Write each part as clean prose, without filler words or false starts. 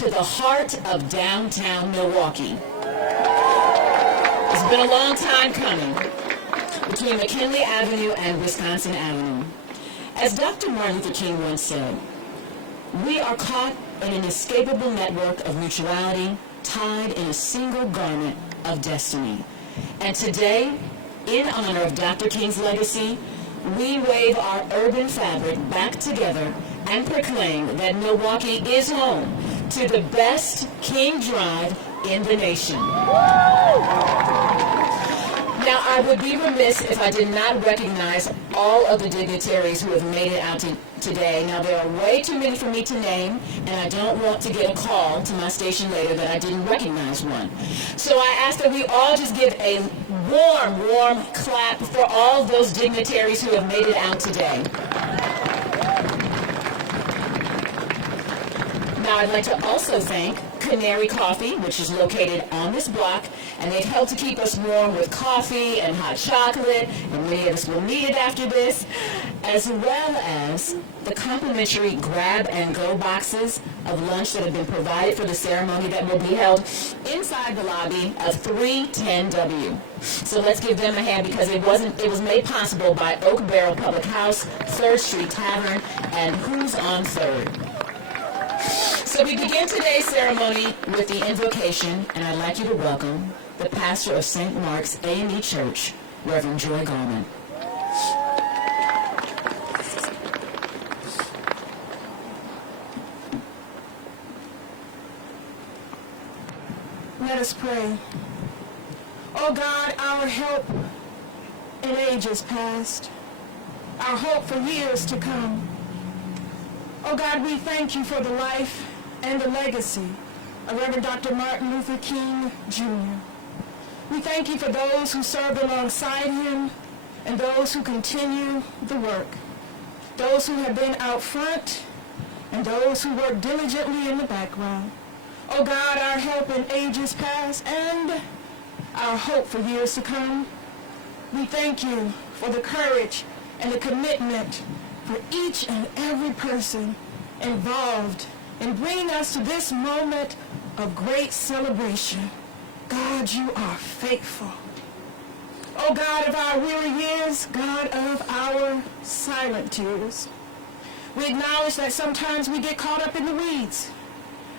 to the heart of downtown Milwaukee. It's been a long time coming between McKinley Avenue and Wisconsin Avenue. As Dr. Martin Luther King once said, we are caught in an inescapable network of mutuality, tied in a single garment of destiny. And today, in honor of Dr. King's legacy, we wave our urban fabric back together and proclaim that Milwaukee is home to the best King Drive in the nation. Now, I would be remiss if I did not recognize all of the dignitaries who have made it out today. Now, there are way too many for me to name, and I don't want to get a call to my station later that I didn't recognize one. So I ask that we all just give a warm clap for all those dignitaries who have made it out today. Now, I'd like to also thank Canary Coffee, which is located on this block, and they've helped to keep us warm with coffee and hot chocolate, and many of us will need it after this, as well as the complimentary grab-and-go boxes of lunch that have been provided for the ceremony that will be held inside the lobby of 310W. So let's give them a hand, because it was made possible by Oak Barrel Public House, 3rd Street Tavern, and Who's on 3rd. So we begin today's ceremony with the invocation, and I'd like you to welcome the pastor of St. Mark's A&E Church, Reverend Joy Garman. Let us pray. O God, our help in ages past, our hope for years to come. O God, we thank you for the life and the legacy of Reverend Dr. Martin Luther King, Jr. We thank you for those who served alongside him and those who continue the work, those who have been out front and those who work diligently in the background. O God, our help in ages past and our hope for years to come, we thank you for the courage and the commitment for each and every person involved in bringing us to this moment of great celebration. God, you are faithful. Oh God of our weary years, God of our silent tears, we acknowledge that sometimes we get caught up in the weeds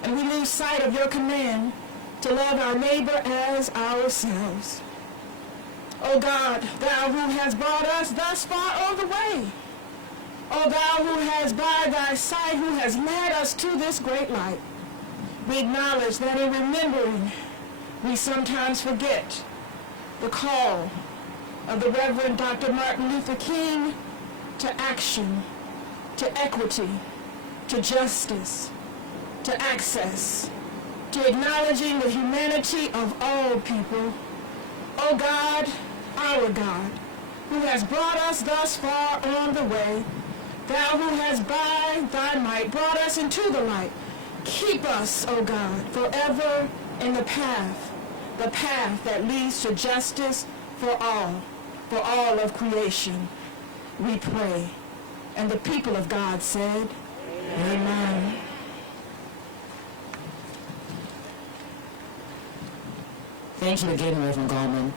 and we lose sight of your command to love our neighbor as ourselves. Oh God, thou who has brought us thus far on the way, O thou who has by thy side, who has led us to this great light, we acknowledge that in remembering, we sometimes forget the call of the Reverend Dr. Martin Luther King to action, to equity, to justice, to access, to acknowledging the humanity of all people. O God, our God, who has brought us thus far on the way, thou who hast by thy might brought us into the light, keep us, O God, forever in the path that leads to justice for all of creation. We pray. And the people of God said, Amen. Thank you again, Reverend Garman.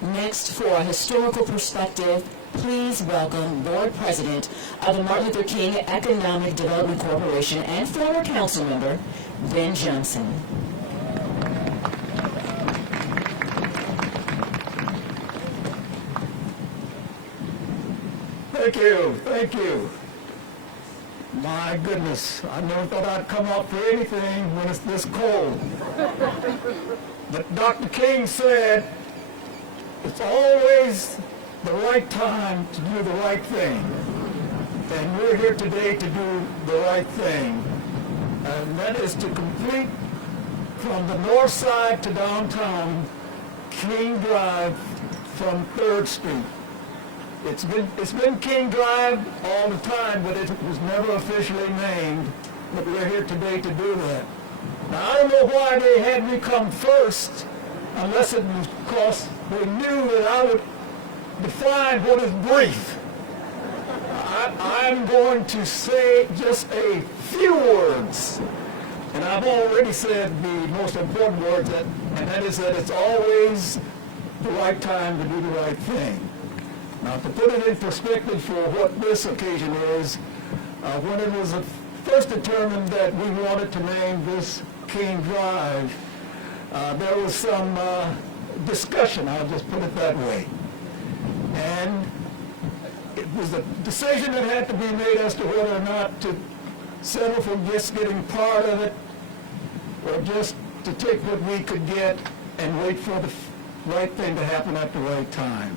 Next, for a historical perspective, please welcome Board President of the Martin Luther King Economic Development Corporation and former council member, Ben Johnson. Thank you. My goodness, I never thought I'd come out for anything when it's this cold. But Dr. King said, it's always the right time to do the right thing. And we're here today to do the right thing. And that is to complete from the north side to downtown King Drive from 3rd Street. It's been King Drive all the time, but it was never officially named. But we're here today to do that. Now, I don't know why they had me come first, unless it was because they knew that I would define what is brief. I'm going to say just a few words, And I've already said the most important words, and that is that it's always the right time to do the right thing. Now, to put it in perspective for what this occasion is, when it was first determined that we wanted to name this King Drive, there was some discussion, I'll just put it that way. And it was a decision that had to be made as to whether or not to settle for just getting part of it, or just to take what we could get and wait for the right thing to happen at the right time.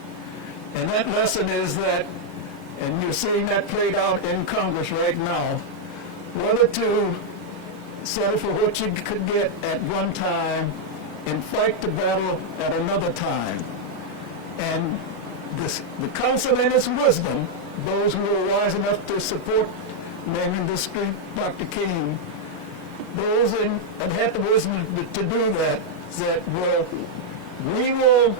And that lesson is that, and you're seeing that played out in Congress right now, whether to settle for what you could get at one time and fight the battle at another time. And the council in its wisdom, those who were wise enough to support naming this street Dr. King, those that had the wisdom to do that, said, well, we will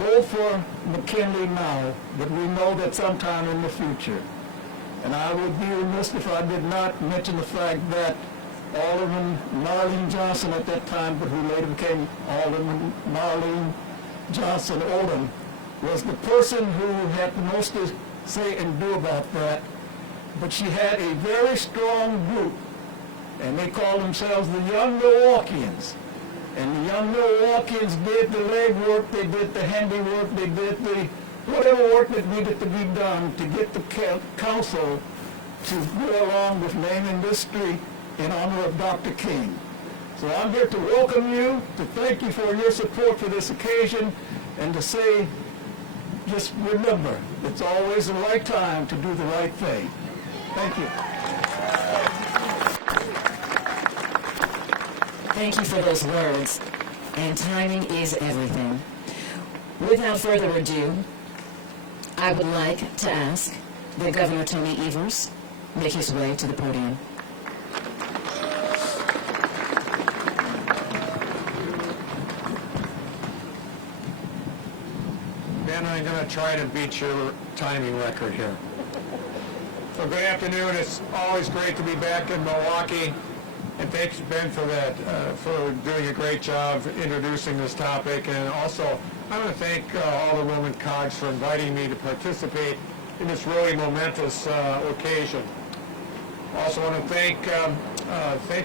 go for McKinley now, but we know that sometime in the future. And I would be remiss if I did not mention the fact that Alderman Marlene Johnson at that time, but who later became Alderman Marlene Johnson Odom, was the person who had the most to say and do about that. But she had a very strong group, and they called themselves the Young Milwaukeeans. And the Young Milwaukeans did the legwork, they did the handiwork, they did the whatever work that needed to be done to get the council to go along with naming this street in honor of Dr. King. So I'm here to welcome you, to thank you for your support for this occasion, and to say, just remember, it's always the right time to do the right thing. Thank you. Thank you for those words. And timing is everything. Without further ado, I would like to ask that Governor Tony Evers make his way to the podium. Ben, I'm going to try to beat your timing record here. So good afternoon. It's always great to be back in Milwaukee. And thanks, Ben, for that, for doing a great job introducing this topic. And also, I want to thank Alderwoman Cogs for inviting me to participate in this really momentous occasion. Also want to thank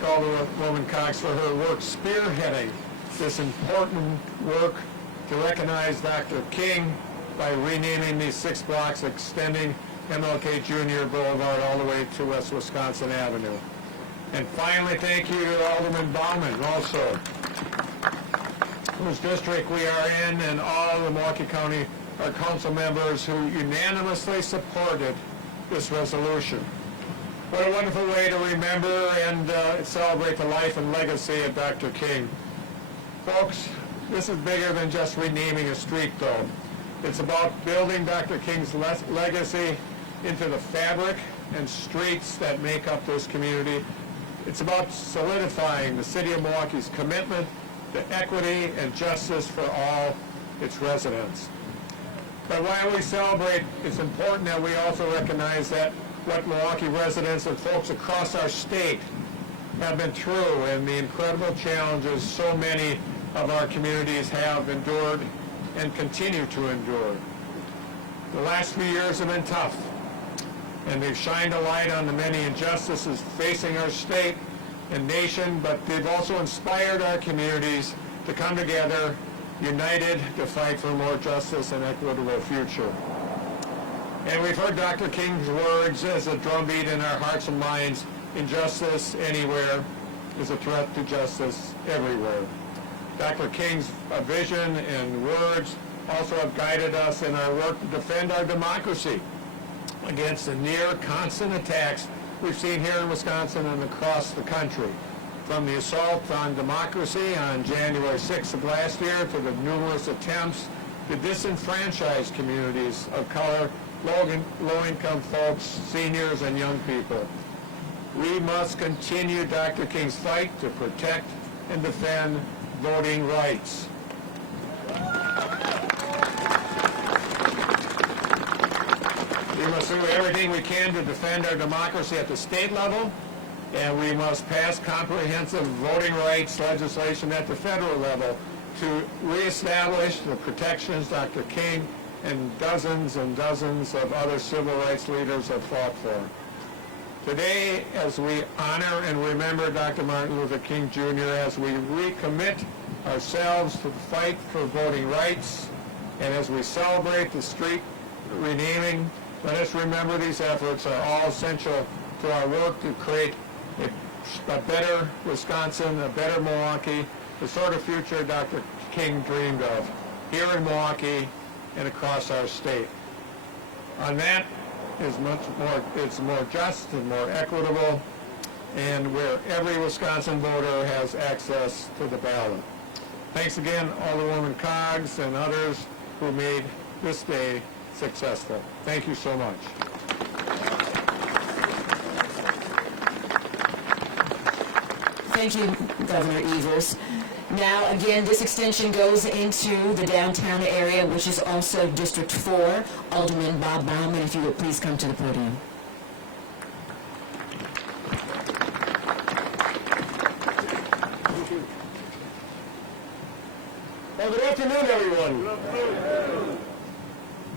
Alderwoman Cogs for her work spearheading this important work to recognize Dr. King by renaming these 6 blocks, extending MLK Jr. Boulevard all the way to West Wisconsin Avenue. And finally, thank you to Alderman Bauman also, whose district we are in, and all the Milwaukee County council members who unanimously supported this resolution. What a wonderful way to remember and celebrate the life and legacy of Dr. King. Folks, this is bigger than just renaming a street, though. It's about building Dr. King's legacy into the fabric and streets that make up this community. It's about solidifying the city of Milwaukee's commitment to equity and justice for all its residents. But while we celebrate, it's important that we also recognize that what Milwaukee residents and folks across our state have been through and the incredible challenges so many of our communities have endured and continue to endure. The last few years have been tough, and they've shined a light on the many injustices facing our state and nation, but they've also inspired our communities to come together, united, to fight for more justice and equitable future. And we've heard Dr. King's words as a drumbeat in our hearts and minds: injustice anywhere is a threat to justice everywhere. Dr. King's vision and words also have guided us in our work to defend our democracy against the near constant attacks we've seen here in Wisconsin and across the country. From the assault on democracy on January 6th of last year to the numerous attempts to disenfranchise communities of color, low-income folks, seniors, and young people. We must continue Dr. King's fight to protect and defend voting rights. We must do everything we can to defend our democracy at the state level and we must pass comprehensive voting rights legislation at the federal level to reestablish the protections Dr. King and dozens of other civil rights leaders have fought for. Today, as we honor and remember Dr. Martin Luther King Jr., as we recommit ourselves to the fight for voting rights, and as we celebrate the street renaming, let us remember these efforts are all essential to our work to create a better Wisconsin, a better Milwaukee, the sort of future Dr. King dreamed of here in Milwaukee and across our state. On that is much more, it's more just and more equitable, and where every Wisconsin voter has access to the ballot. Thanks again, Alderwoman Coggs and others who made this day successful. Thank you so much. Thank you, Governor Evers. Now, again, this extension goes into the downtown area, which is also District 4. Alderman Bob Bauman, if you would please come to the podium. Well, good afternoon, everyone.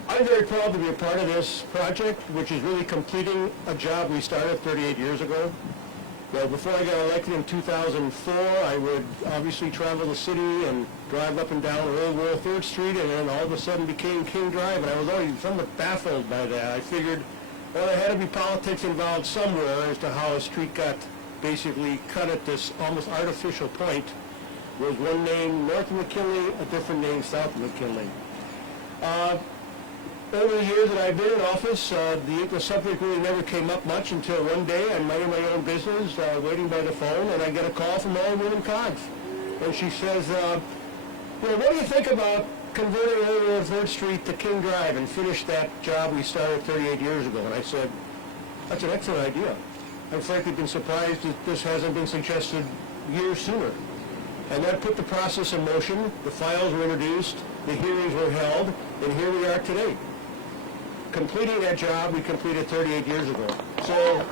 I'm very proud to be a part of this project, which is really completing a job we started 38 years ago. Well, before I got elected in 2004, I would obviously travel the city and drive up and down Old World 3rd Street, and then all of a sudden became King Drive, and I was always somewhat baffled by that. I figured, well, there had to be politics involved somewhere as to how a street got basically cut at this almost artificial point. There was one name north of McKinley, a different name south of McKinley. Over the years that I've been in office, the subject really never came up much until one day I'm minding my own business, waiting by the phone, and I get a call from Alderwoman Coggs. And she says, what do you think about converting Old World 3rd Street to King Drive and finish that job we started 38 years ago? And I said, that's an excellent idea. I've frankly been surprised that this hasn't been suggested years sooner. And that put the process in motion. The files were introduced, the hearings were held, and here we are today. Completing that job we completed 38 years ago. So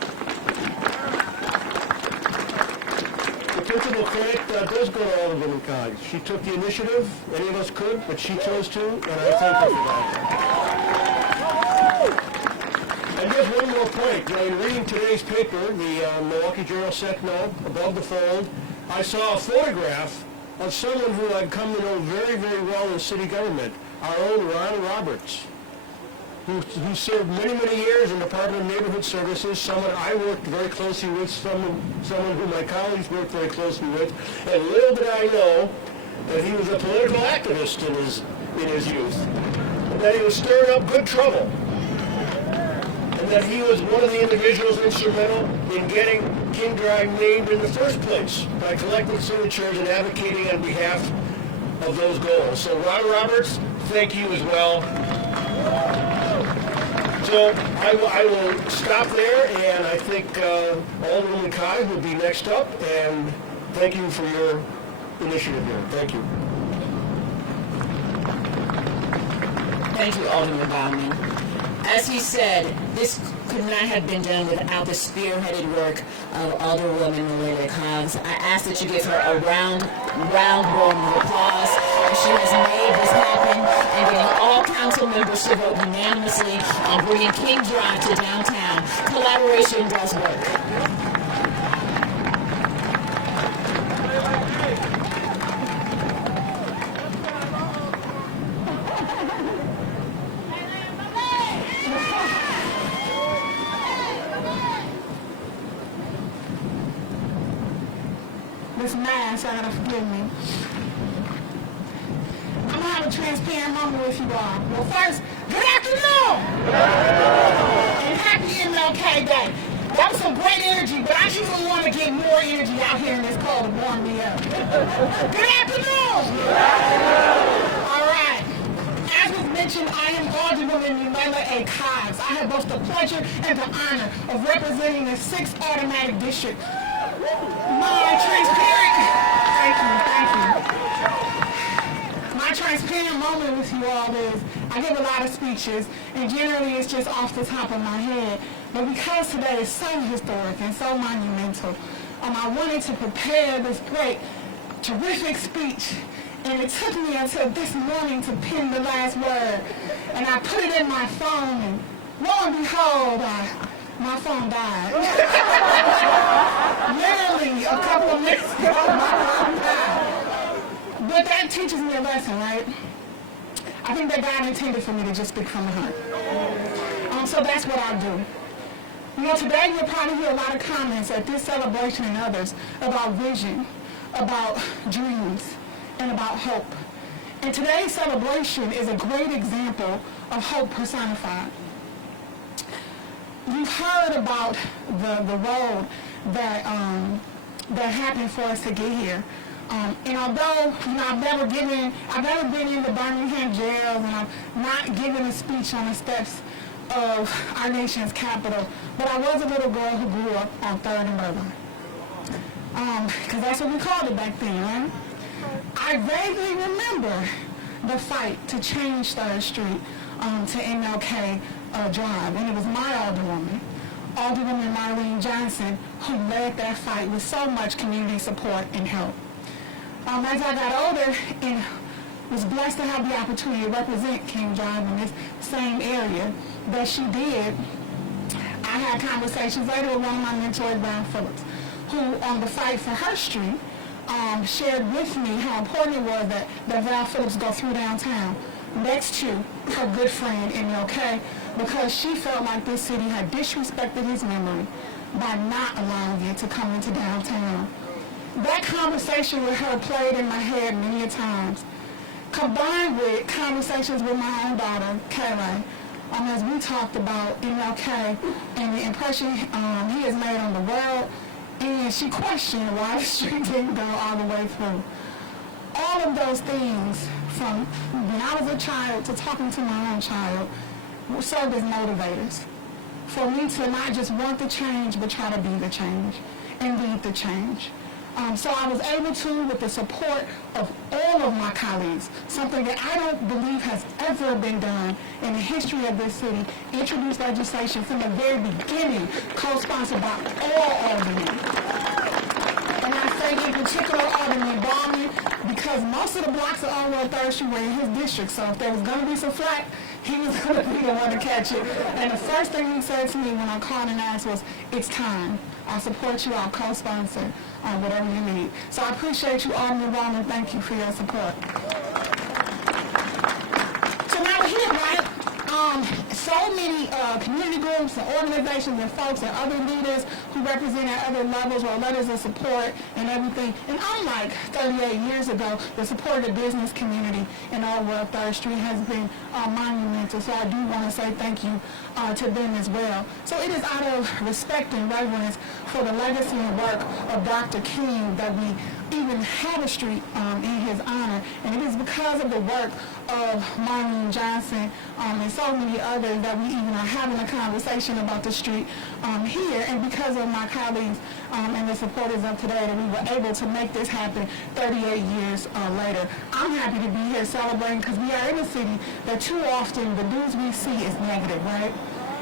the principal credit does go to Alderwoman Coggs. She took the initiative. Any of us could, but she chose to, and I thank her for that. And just one more point. In reading today's paper, the Milwaukee Journal-Sentinel, above the fold, I saw a photograph of someone who I've come to know very, very well in city government, our own Ron Roberts, who served many, many years in the Department of Neighborhood Services, someone I worked very closely with, someone who my colleagues worked very closely with, and little did I know that he was a political activist in his youth, and that he was stirring up good trouble, and that he was one of the individuals instrumental in getting King Drive named in the first place by collecting signatures and advocating on behalf of those goals. So Ron Roberts, thank you as well. So I will stop there, and I think Alderwoman Coggs will be next up, and thank you for your initiative here. Thank you. Thank you, Alderman Bauman. As he said, this could not have been done without the spearheaded work of Alderwoman Melinda Coggs. I ask that you give her a round round of applause. She has made this happen and getting all council members to vote unanimously on bringing King Drive to downtown. Collaboration does work. This mask, I gotta forgive me. I'm gonna have a transparent moment with you all. Well, first, good afternoon! And happy MLK Day. That was some great energy, but I usually want to get more energy out here in this cold to warm me up. Good afternoon! All right. As was mentioned, I am Alderwoman Melinda A. Coggs. I have both the pleasure and the honor of representing the 6th Automatic District. My transparent moment with you all is, I I give a lot of speeches, and generally it's just off the top of my head. But because today is so historic and so monumental, I wanted to prepare this great, terrific speech. And it took me until this morning to pen the last word. And I put it in my phone, and lo and behold, my phone died. Literally a couple of minutes ago, my phone died. But that teaches me a lesson, right? I think that God intended for me to just speak from the heart. So that's what I do. You know, today you'll probably hear a lot of comments at this celebration and others about vision, about dreams, and about hope. And today's celebration is a great example of hope personified. You've heard about the road that happened for us to get here. And although, you know, I've never been in the Birmingham jails, and I've not given a speech on the steps of our nation's capital, but I was a little girl who grew up on 3rd and Bourbon. Because that's what we called it back then, right? I vaguely remember the fight to change 3rd Street to MLK Drive, and it was my Alderwoman Marlene Johnson, who led that fight with so much community support and help. As I got older and was blessed to have the opportunity to represent King Drive in this same area that she did, I had conversations later with one of my mentors, Val Phillips, who on the fight for her street shared with me how important it was that Val Phillips go through downtown next to her good friend MLK, because she felt like this city had disrespected his memory by not allowing it to come into downtown. That conversation with her played in my head many times, combined with conversations with my own daughter, Kayla, as we talked about MLK and the impression he has made on the world, and she questioned why the street didn't go all the way through. All of those things, from when I was a child to talking to my own child, served as motivators for me to not just want the change, but try to be the change and lead the change. So I was able to, with the support of all of my colleagues, something that I don't believe has ever been done in the history of this city, introduce legislation from the very beginning, co-sponsored by all aldermen. And I say in particular Alderman Ballman, because most of the blocks are on World 3rd Street were in his district, so if there was going to be some flack, he was going to be the one to catch it. And the first thing he said to me when I called and asked was, "It's time. I'll support you. I'll co-sponsor whatever you need." So I appreciate you, Alderman Ballman. Thank you for your support. So now we're here, right? So many community groups and organizations and folks and other leaders who represent at other levels wrote letters of support and everything. And unlike 38 years ago, the support of the business community in Old World 3rd Street has been monumental. So I do want to say thank you to them as well. So it is out of respect and reverence for the legacy and work of Dr. King that we even have a street in his honor. And it is because of the work of Marlene Johnson and so many others that we even are having a conversation about the street here, and because of my colleagues and the supporters of today that we were able to make this happen 38 years later. I'm happy to be here celebrating because we are in a city that too often the news we see is negative, right?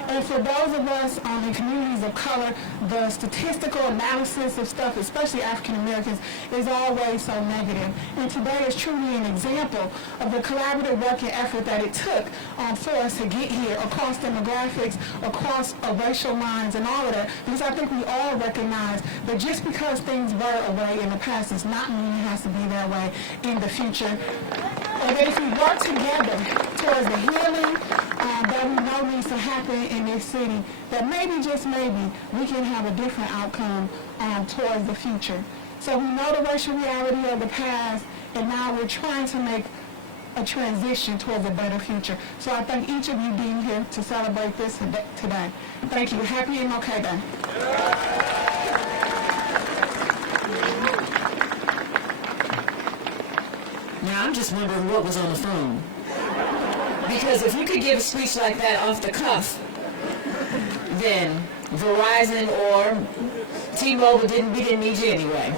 And for those of us in communities of color, the statistical analysis of stuff, especially African Americans, is always so negative. And today is truly an example of the collaborative work and effort that it took for us to get here across demographics, across racial lines and all of that. Because I think we all recognize that just because things were a way in the past does not mean it has to be that way in the future. And that if we work together towards the healing that we know needs to happen in this city, that maybe, just maybe, we can have a different outcome towards the future. So we know the racial reality of the past, and now we're trying to make a transition towards a better future. So I thank each of you being here to celebrate this today. Thank you. Happy MLK Day. Now, I'm just wondering what was on the phone. Because if you could give a speech like that off the cuff, then Verizon or T-Mobile didn't need you anyway.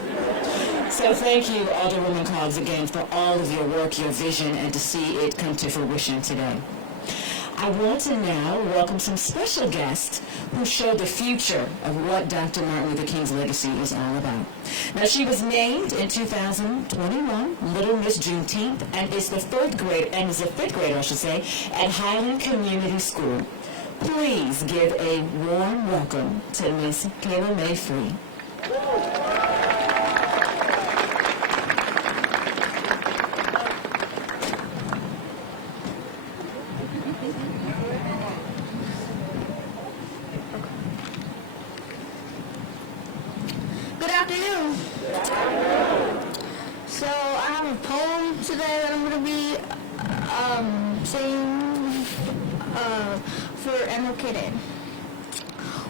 So thank you, Alderwoman Cobbs, again, for all of your work, your vision, and to see it come to fruition today. I want to now welcome some special guests who show the future of what Dr. Martin Luther King's legacy is all about. Now, she was named in 2021 Little Miss Juneteenth and is a fifth grader, I should say, at Highland Community School. Please give a warm welcome to Miss Kayla Mae Free. Good afternoon. So I have a poem today that I'm going to be singing for MLK Day.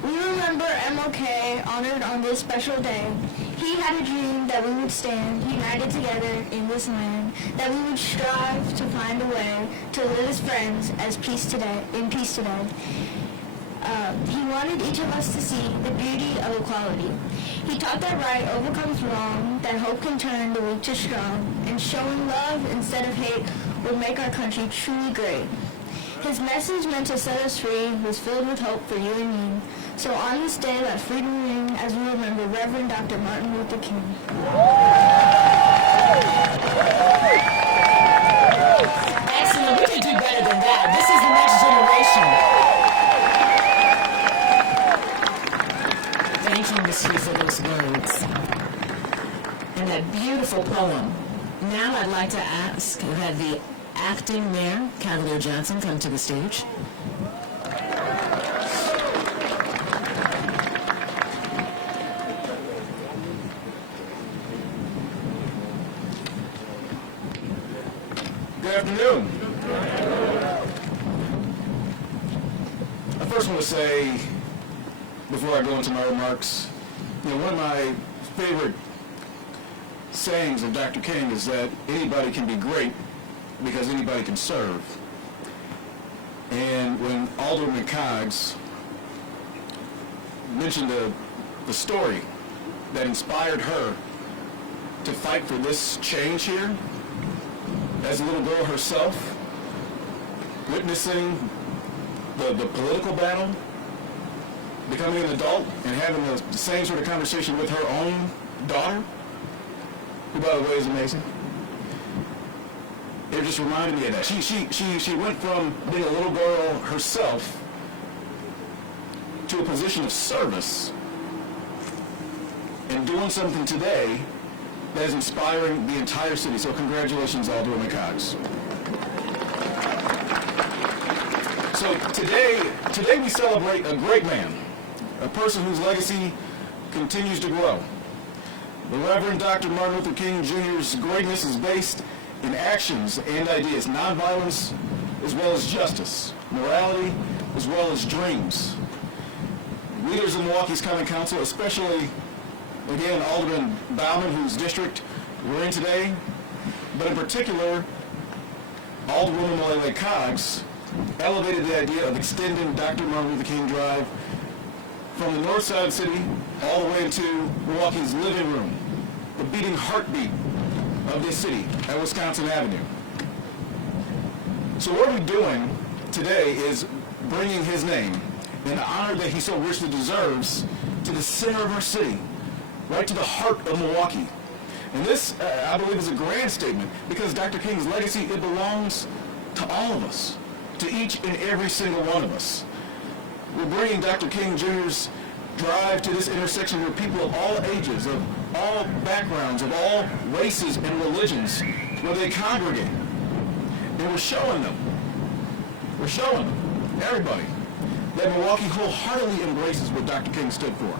We remember MLK honored on this special day. He had a dream that we would stand united together in this land, that we would strive to find a way to live as friends in peace today. He wanted each of us to see the beauty of equality. He taught that right overcomes wrong, that hope can turn the weak to strong, and showing love instead of hate will make our country truly great. His message meant to set us free was filled with hope for you and me. So on this day, let freedom ring as we remember Reverend Dr. Martin Luther King. Excellent. We can do better than that. This is the next generation. Thank you, Ms. Free, for those words. And that beautiful poem. Now I'd like to ask that the acting mayor, Cavalier Johnson, come to the stage. Good afternoon. I first want to say, before I go into my remarks, one of my favorite sayings of Dr. King is that anybody can be great because anybody can serve. And when Alderman Coggs mentioned the story that inspired her to fight for this change here, as a little girl herself, witnessing the political battle, becoming an adult, and having the same sort of conversation with her own daughter, who, by the way, is amazing. It just reminded me of that. She went from being a little girl herself to a position of service and doing something today that is inspiring the entire city. So congratulations, Alderman Coggs. So today we celebrate a great man, a person whose legacy continues to grow. The Reverend Dr. Martin Luther King Jr.'s greatness is based in actions and ideas, nonviolence as well as justice, morality as well as dreams. Leaders in Milwaukee's County Council, especially, again, Alderman Bauman, whose district we're in today, but in particular, Alderwoman MLK Coggs, elevated the idea of extending Dr. Martin Luther King Drive from the north side of the city all the way into Milwaukee's living room, the beating heartbeat of this city at Wisconsin Avenue. So what we're doing today is bringing his name and the honor that he so richly deserves to the center of our city, right to the heart of Milwaukee. And this, I believe, is a grand statement because Dr. King's legacy, it belongs to all of us, to each and every single one of us. We're bringing Dr. King Jr.'s drive to this intersection where people of all ages, of all backgrounds, of all races and religions, where they congregate. And we're showing them, everybody, that Milwaukee wholeheartedly embraces what Dr. King stood for.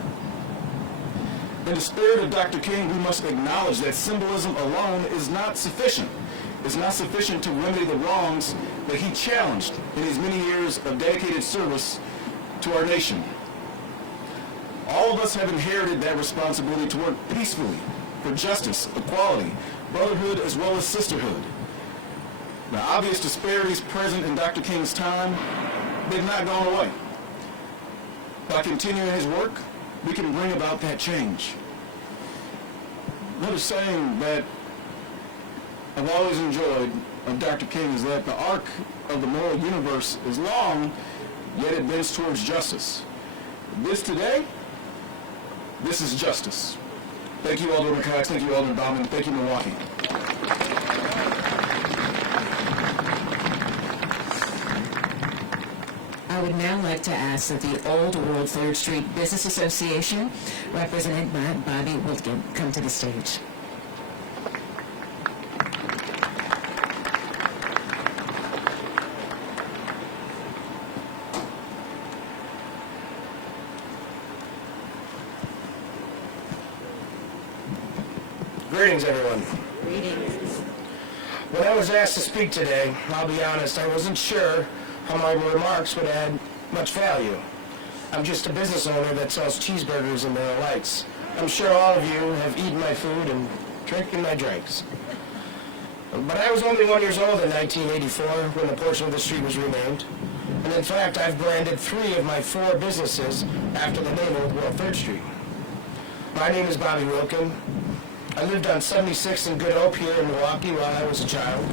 In the spirit of Dr. King, we must acknowledge that symbolism alone is not sufficient. It's not sufficient to remedy the wrongs that he challenged in his many years of dedicated service to our nation. All of us have inherited that responsibility to work peacefully for justice, equality, brotherhood, as well as sisterhood. The obvious disparities present in Dr. King's time, they've not gone away. By continuing his work, we can bring about that change. Another saying that I've always enjoyed of Dr. King is that the arc of the moral universe is long, yet it bends towards justice. This today, this is justice. Thank you, Alderman Cox. Thank you, Alderman Bauman. Thank you, Milwaukee. I would now like to ask that the Old World 3rd Street Business Association, represented by Bobby Wiltgen, come to the stage. Greetings, everyone. Greetings. When I was asked to speak today, I'll be honest, I wasn't sure how my remarks would add much value. I'm just a business owner that sells cheeseburgers and Miller Lights. I'm sure all of you have eaten my food and drinking my drinks. But I was only 1 year old in 1984 when the portion of the street was renamed. And in fact, I've branded 3 of my 4 businesses after the name Old World 3rd Street. My name is Bobby Wilkin. I lived on 76th and Good Hope here in Milwaukee while I was a child.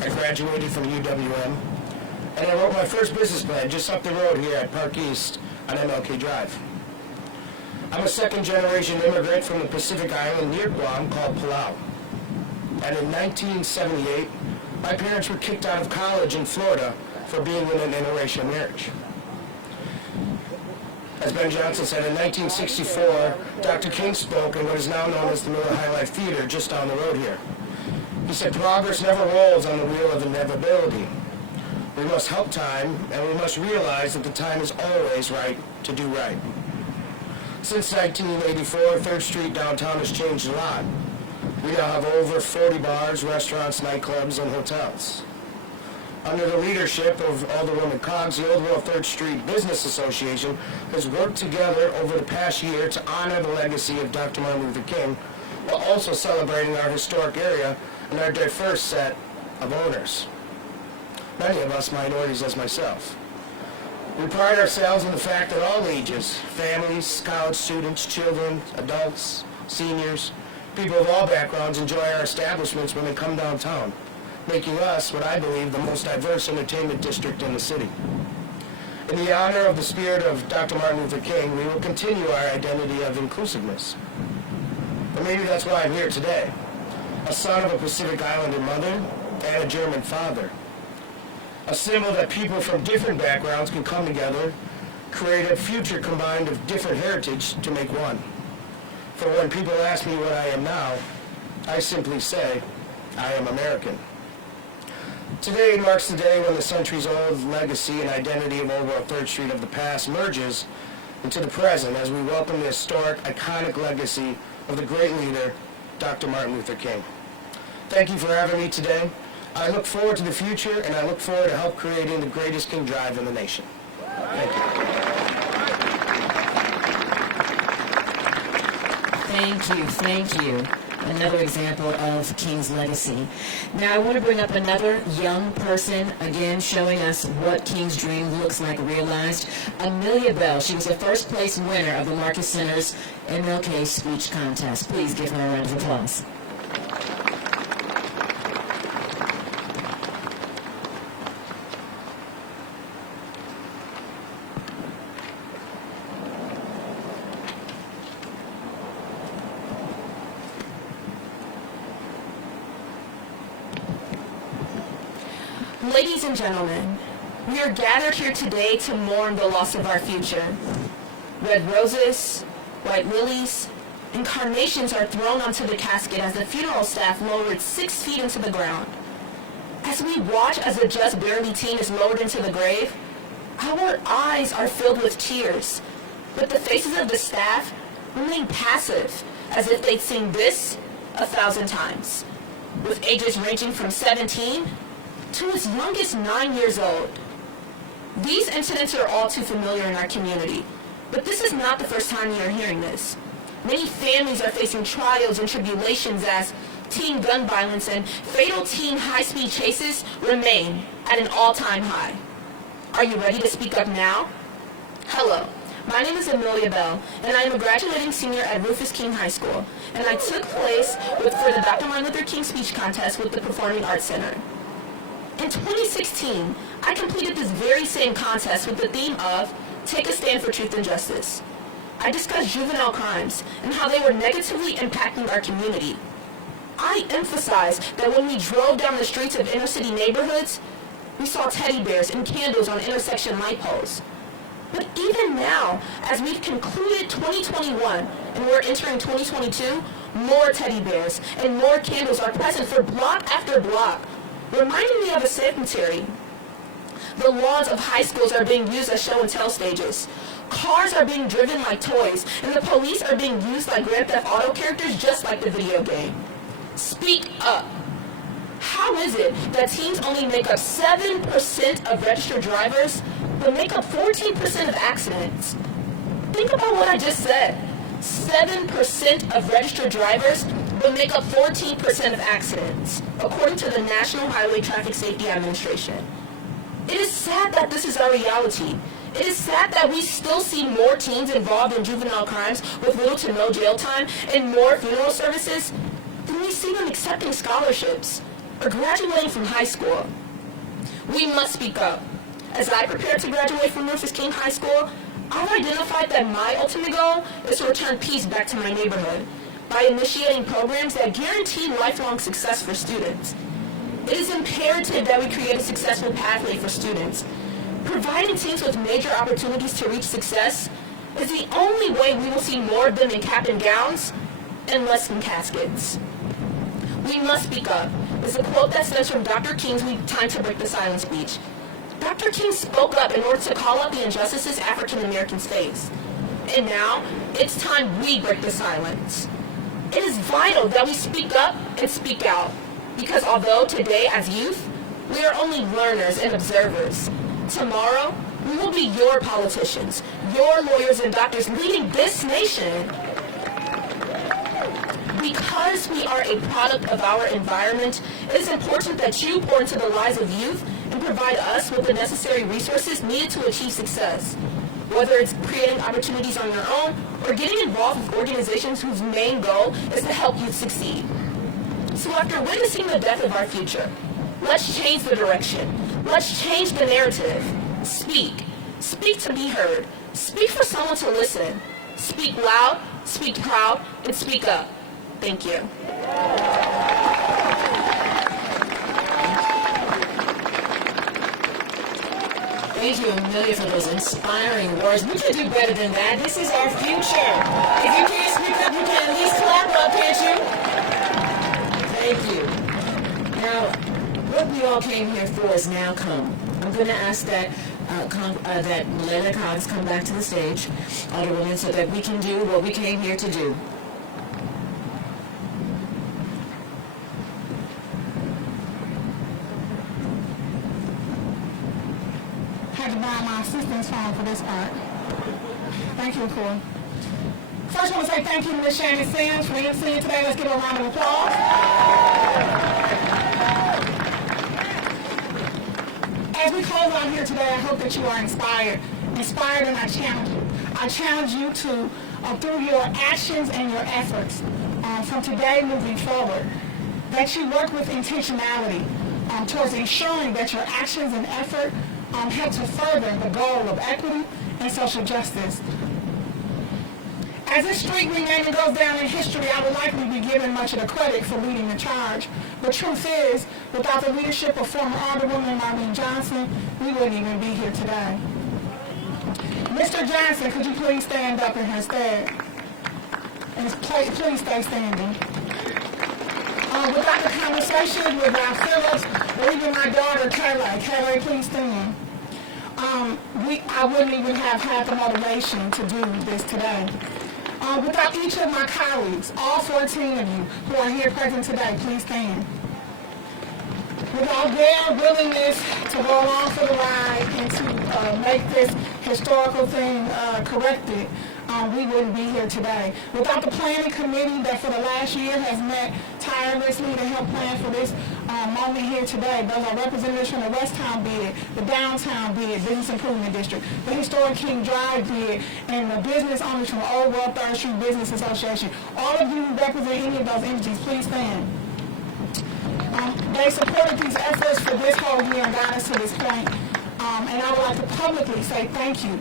I graduated from UWM, and I wrote my first business plan just up the road here at Park East on MLK Drive. I'm a second-generation immigrant from the Pacific Island near Guam called Palau. And in 1978, my parents were kicked out of college in Florida for being in an interracial marriage. As Ben Johnson said, in 1964, Dr. King spoke in what is now known as the Miller High Life Theater just down the road here. He said, progress never rolls on the wheel of inevitability. We must help time, and we must realize that the time is always right to do right. Since 1984, 3rd Street downtown has changed a lot. We now have over 40 bars, restaurants, nightclubs, and hotels. Under the leadership of Alderwoman Coggs, the Old World 3rd Street Business Association has worked together over the past year to honor the legacy of Dr. Martin Luther King, while also celebrating our historic area and our diverse set of owners. Many of us minorities as myself. We pride ourselves in the fact that all ages, families, college students, children, adults, seniors, people of all backgrounds enjoy our establishments when they come downtown, making us what I believe the most diverse entertainment district in the city. In the honor of the spirit of Dr. Martin Luther King, we will continue our identity of inclusiveness. And maybe that's why I'm here today, a son of a Pacific Islander mother and a German father. A symbol that people from different backgrounds can come together, create a future combined of different heritage to make one. For when people ask me what I am now, I simply say, I am American. Today marks the day when the centuries-old legacy and identity of Old World 3rd Street of the past merges into the present as we welcome the historic, iconic legacy of the great leader, Dr. Martin Luther King. Thank you for having me today. I look forward to the future, and I look forward to help creating the greatest King Drive in the nation. Thank you. Thank you. Another example of King's legacy. Now I want to bring up another young person, again showing us what King's dream looks like realized. Amelia Bell. She was the first place winner of the Marcus Center's MLK speech contest. Please give her a round of applause. Ladies and gentlemen, we are gathered here today to mourn the loss of our future. Red roses, white lilies, and carnations are thrown onto the casket as the funeral staff lowered 6 feet into the ground. As we watch as the just barely teen is lowered into the grave, our eyes are filled with tears, but the faces of the staff remain passive, as if they'd seen this 1,000 times, with ages ranging from 17 to as young as 9 years old. These incidents are all too familiar in our community, but this is not the first time we are hearing this. Many families are facing trials and tribulations as teen gun violence and fatal teen high-speed chases remain at an all-time high. Are you ready to speak up now? Hello, my name is Amelia Bell, and I am a graduating senior at Rufus King High School, and I took place for the Dr. Martin Luther King speech contest with the Performing Arts Center. In 2016, I completed this very same contest with the theme of Take a Stand for Truth and Justice. I discussed juvenile crimes and how they were negatively impacting our community. I emphasized that when we drove down the streets of inner city neighborhoods, we saw teddy bears and candles on intersection light poles. But even now, as we've concluded 2021 and we're entering 2022, more teddy bears and more candles are present for block after block, reminding me of a cemetery. The lawns of high schools are being used as show and tell stages. Cars are being driven like toys, and the police are being used like Grand Theft Auto characters just like the video game. Speak up. How is it that teens only make up 7% of registered drivers, but make up 14% of accidents? Think about what I just said. 7% of registered drivers, but make up 14% of accidents, according to the National Highway Traffic Safety Administration. It is sad that this is our reality. It is sad that we still see more teens involved in juvenile crimes with little to no jail time and more funeral services than we see them accepting scholarships or graduating from high school. We must speak up. As I prepare to graduate from Rufus King High School, I've identified that my ultimate goal is to return peace back to my neighborhood by initiating programs that guarantee lifelong success for students. It is imperative that we create a successful pathway for students. Providing teens with major opportunities to reach success is the only way we will see more of them in cap and gowns and less in caskets. We must speak up is a quote that stems from Dr. King's Time to Break the Silence speech. Dr. King spoke up in order to call out the injustices African Americans face. And now, it's time we break the silence. It is vital that we speak up and speak out, because although today as youth, we are only learners and observers, tomorrow we will be your politicians, your lawyers and doctors leading this nation. Because we are a product of our environment, it is important that you pour into the lives of youth and provide us with the necessary resources needed to achieve success. Whether it's creating opportunities on your own or getting involved with organizations whose main goal is to help youth succeed. So after witnessing the death of our future, let's change the direction. Let's change the narrative. Speak. Speak to be heard. Speak for someone to listen. Speak loud, speak proud, and speak up. Thank you. Thank you, Amelia, for those inspiring words. We can do better than that. This is our future. If you can't speak up, you can at least clap up, can't you? Thank you. Now, what we all came here for is now come. I'm going to ask that that Leila Cox come back to the stage, Alderwoman, so that we can do what we came here to do. Had to buy my assistant's phone for this part. Thank you, Corey. First, I want to say thank you to Ms. Shannon Sims for emceeing today. Let's give her a round of applause. As we close out here today, I hope that you are inspired, and I challenge you. I challenge you to, through your actions and your efforts, from today moving forward, that you work with intentionality towards ensuring that your actions and effort help to further the goal of equity and social justice. As this street renaming goes down in history, I would likely be given much of the credit for leading the charge. The truth is, without the leadership of former Alderwoman Marlene Johnson, we wouldn't even be here today. Mr. Johnson, could you please stand up in her stead? And please stay standing. Without the conversation with Ralph Phillips, or even my daughter, Kayla, please stand. I wouldn't even have had the motivation to do this today. Without each of my colleagues, all 14 of you who are here present today, please stand. Without their willingness to go along for the ride and to make this historical thing corrected, we wouldn't be here today. Without the planning committee that for the last year has met tirelessly to help plan for this moment here today, those are representatives from the West Town bid, the Downtown bid, Business Improvement District, the Historic King Drive bid, and the business owners from the Old World 3rd Street Business Association. All of you who represent any of those entities, please stand. They supported these efforts for this whole year and got us to this point. And I would like to publicly say thank you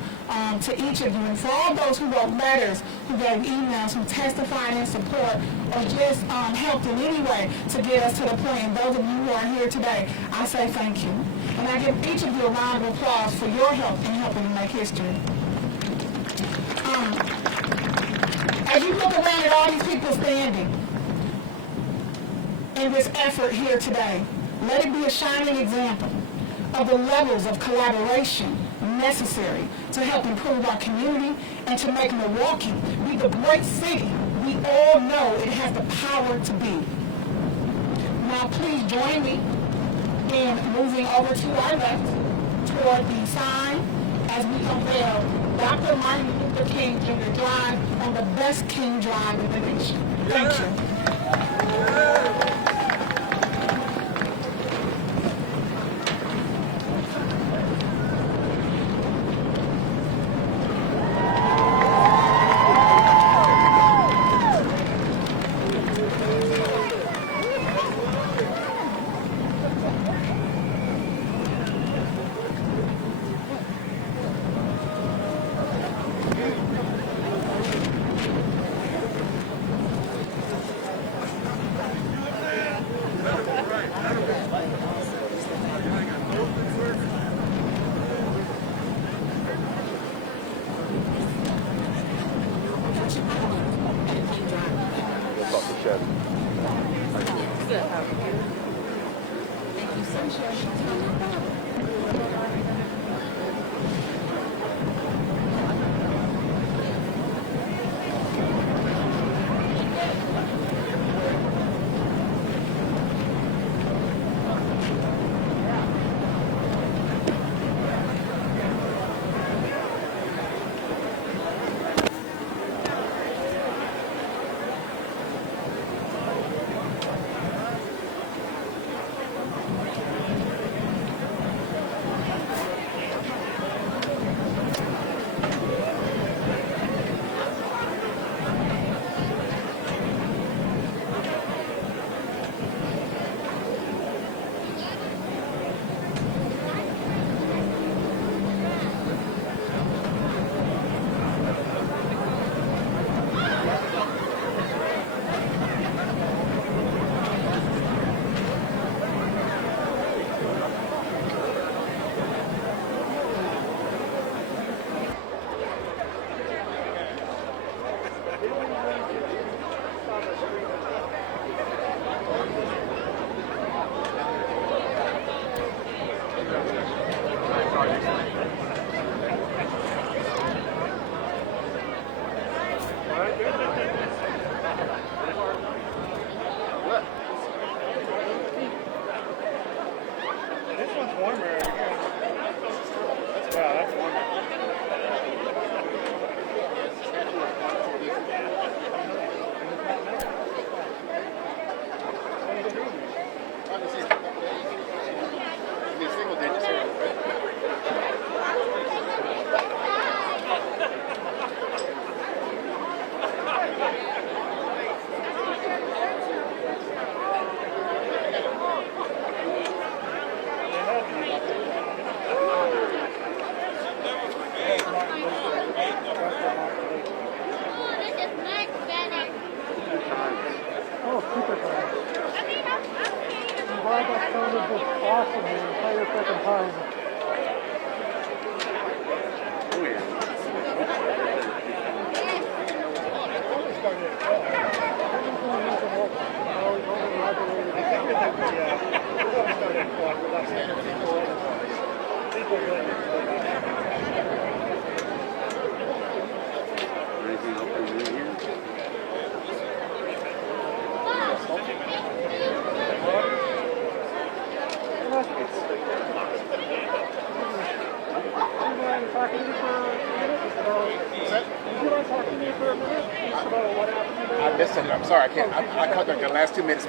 to each of you, and for all those who wrote letters, who gave emails, who testified in support, or just helped in any way to get us to the point. And those of you who are here today, I say thank you. And I give each of you a round of applause for your help in helping to make history. As you look around at all these people standing in this effort here today, let it be a shining example of the levels of collaboration necessary to help improve our community and to make Milwaukee be the great city we all know it has the power to be. Now please join me in moving over to our left toward the sign as we unveil Dr. Martin Luther King Jr. Drive on the best King Drive in the nation. Thank you. I missed it. I'm sorry. I caught the last 2 minutes.